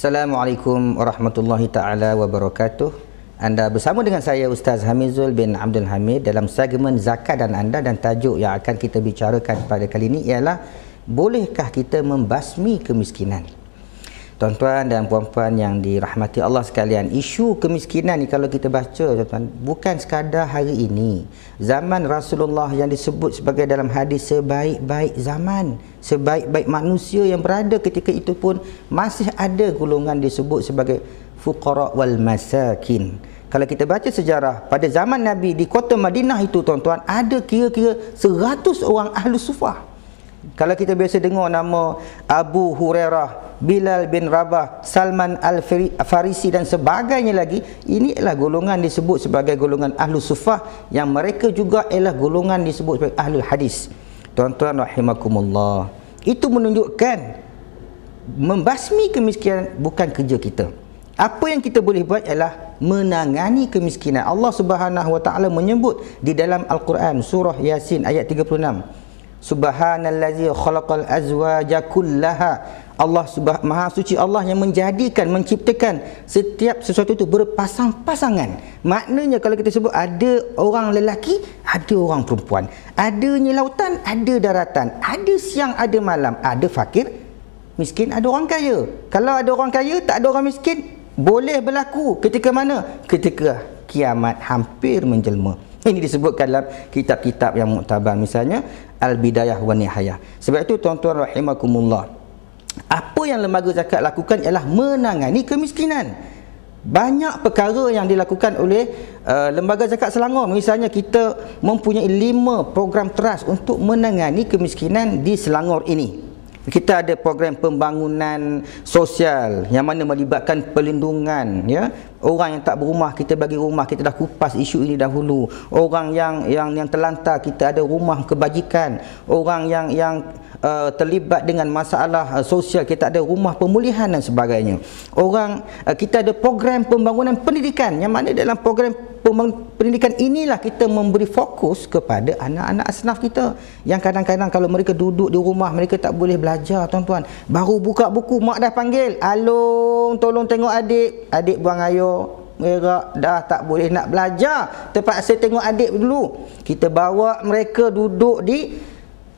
Assalamualaikum warahmatullahi taala wabarakatuh. Anda bersama dengan saya Ustaz Hamizul bin Abdul Hamid dalam segmen Zakat dan Anda, dan tajuk yang akan kita bicarakan pada kali ini ialah bolehkah kita membasmi kemiskinan? Tuan-tuan dan puan-puan yang dirahmati Allah sekalian, isu kemiskinan ni kalau kita baca, tuan-tuan, bukan sekadar hari ini. Zaman Rasulullah yang disebut sebagai dalam hadis sebaik-baik zaman, sebaik-baik manusia yang berada ketika itu pun masih ada golongan disebut sebagai fuqara wal masakin. Kalau kita baca sejarah pada zaman Nabi di kota Madinah itu, tuan-tuan, ada kira-kira 100 orang ahli sufah. Kalau kita biasa dengar nama Abu Hurairah, Bilal bin Rabah, Salman Al-Farisi dan sebagainya lagi, ini adalah golongan disebut sebagai golongan ahlu sufah, yang mereka juga adalah golongan disebut sebagai ahlul hadis. Tuan-tuan rahimakumullah, itu menunjukkan membasmi kemiskinan bukan kerja kita. Apa yang kita boleh buat ialah menangani kemiskinan. Allah Subhanahu wa taala menyebut di dalam Al-Quran surah Yasin ayat 36. Subhanallazi khalaqal azwaja kullaha. Allah Maha Suci Allah yang menjadikan, menciptakan setiap sesuatu itu berpasang-pasangan. Maknanya kalau kita sebut ada orang lelaki, ada orang perempuan, adanya lautan, ada daratan, ada siang, ada malam, ada fakir, miskin, ada orang kaya. Kalau ada orang kaya, tak ada orang miskin, boleh berlaku ketika mana? Ketika kiamat hampir menjelma. Ini disebutkan dalam kitab-kitab yang muktabar, misalnya Al-Bidayah wa Nihayah. Sebab itu tuan-tuan rahimakumullah, apa yang lembaga zakat lakukan ialah menangani kemiskinan. Banyak perkara yang dilakukan oleh lembaga zakat Selangor. Misalnya kita mempunyai 5 program teras untuk menangani kemiskinan di Selangor ini. Kita ada program pembangunan sosial yang mana melibatkan perlindungan, ya. Orang yang tak berumah, kita bagi rumah, kita dah kupas isu ini dahulu. Orang yang terlantar, kita ada rumah kebajikan. Orang yang terlibat dengan masalah sosial, kita ada rumah pemulihan dan sebagainya. Kita ada program pembangunan pendidikan, yang mana dalam program pendidikan inilah kita memberi fokus kepada anak-anak asnaf kita yang kadang-kadang kalau mereka duduk di rumah, mereka tak boleh belajar, tuan-tuan. Baru buka buku, mak dah panggil, "Along, tolong tengok adik." Adik buang air, merah, dah tak boleh nak belajar, terpaksa tengok adik dulu. Kita bawa mereka duduk di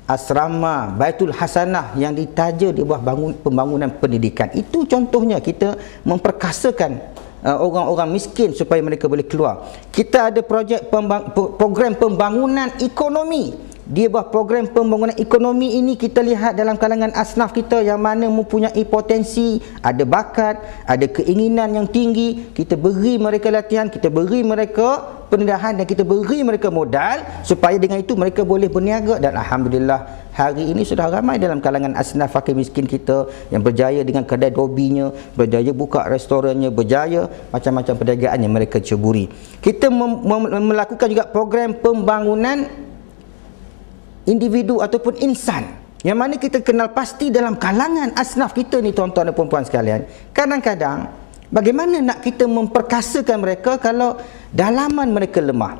asrama Baitul Hasanah yang ditaja di bawah pembangunan pendidikan. Itu contohnya kita memperkasakan orang-orang miskin supaya mereka boleh keluar. Kita ada program pembangunan ekonomi. Di bawah program pembangunan ekonomi ini kita lihat dalam kalangan asnaf kita yang mana mempunyai potensi, ada bakat, ada keinginan yang tinggi, kita beri mereka latihan, kita beri mereka pendedahan dan kita beri mereka modal supaya dengan itu mereka boleh berniaga. Dan alhamdulillah hari ini sudah ramai dalam kalangan asnaf fakir miskin kita yang berjaya dengan kedai dobinya, berjaya buka restorannya, berjaya macam-macam perniagaan yang mereka ceburi. Kita melakukan juga program pembangunan individu ataupun insan, yang mana kita kenal pasti dalam kalangan asnaf kita ni, tuan-tuan dan puan-puan sekalian, kadang-kadang bagaimana nak kita memperkasakan mereka kalau dalaman mereka lemah,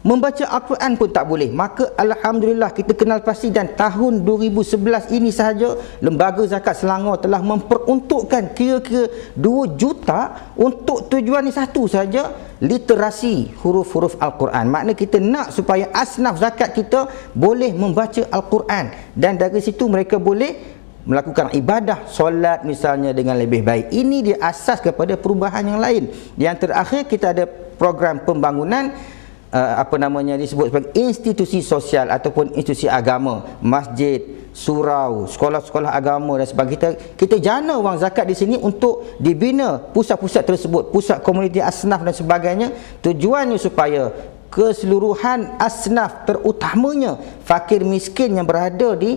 membaca Al-Quran pun tak boleh. Maka alhamdulillah kita kenal pasti, dan tahun 2011 ini sahaja lembaga zakat Selangor telah memperuntukkan kira-kira 2 juta untuk tujuan ni satu saja, literasi huruf-huruf Al-Quran. Maknanya kita nak supaya asnaf zakat kita boleh membaca Al-Quran, dan dari situ mereka boleh melakukan ibadah solat misalnya dengan lebih baik. Ini dia asas kepada perubahan yang lain. Yang terakhir kita ada program pembangunan disebut sebagai institusi sosial ataupun institusi agama, masjid, surau, sekolah-sekolah agama dan sebagainya. Kita jana wang zakat di sini untuk dibina pusat-pusat tersebut, pusat komuniti asnaf dan sebagainya. Tujuannya supaya keseluruhan asnaf, terutamanya fakir miskin yang berada di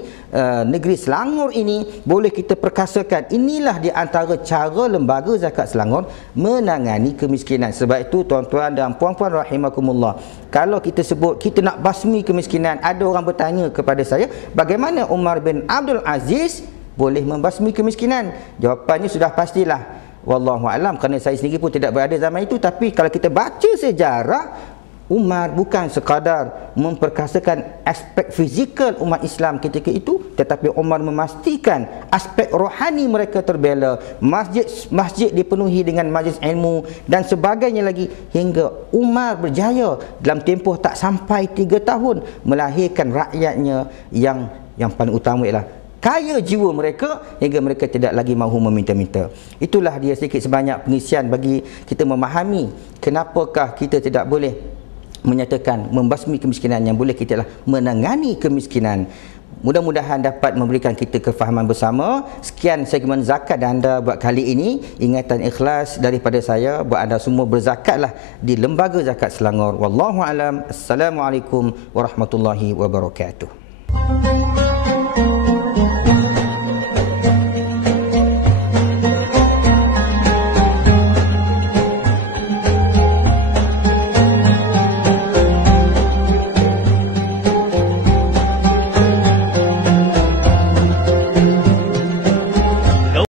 negeri Selangor ini, boleh kita perkasakan. Inilah di antara cara lembaga zakat Selangor menangani kemiskinan. Sebab itu tuan-tuan dan puan-puan rahimakumullah, kalau kita sebut kita nak basmi kemiskinan, ada orang bertanya kepada saya, bagaimana Umar bin Abdul Aziz boleh membasmi kemiskinan? Jawapannya sudah pastilah, wallahu alam, kerana saya sendiri pun tidak berada zaman itu. Tapi kalau kita baca sejarah, Umar bukan sekadar memperkasakan aspek fizikal umat Islam ketika itu, tetapi Umar memastikan aspek rohani mereka terbela, masjid dipenuhi dengan majlis ilmu dan sebagainya lagi, hingga Umar berjaya dalam tempoh tak sampai 3 tahun melahirkan rakyatnya yang paling utama ialah kaya jiwa mereka hingga mereka tidak lagi mahu meminta-minta. Itulah dia sedikit sebanyak pengisian bagi kita memahami kenapakah kita tidak boleh menyatakan membasmi kemiskinan, yang boleh kita lah menangani kemiskinan. Mudah-mudahan dapat memberikan kita kefahaman bersama. Sekian segmen zakat dan anda buat kali ini. Ingatan ikhlas daripada saya buat anda semua, berzakatlah di Lembaga Zakat Selangor. Wallahu alam. Assalamualaikum warahmatullahi wabarakatuh.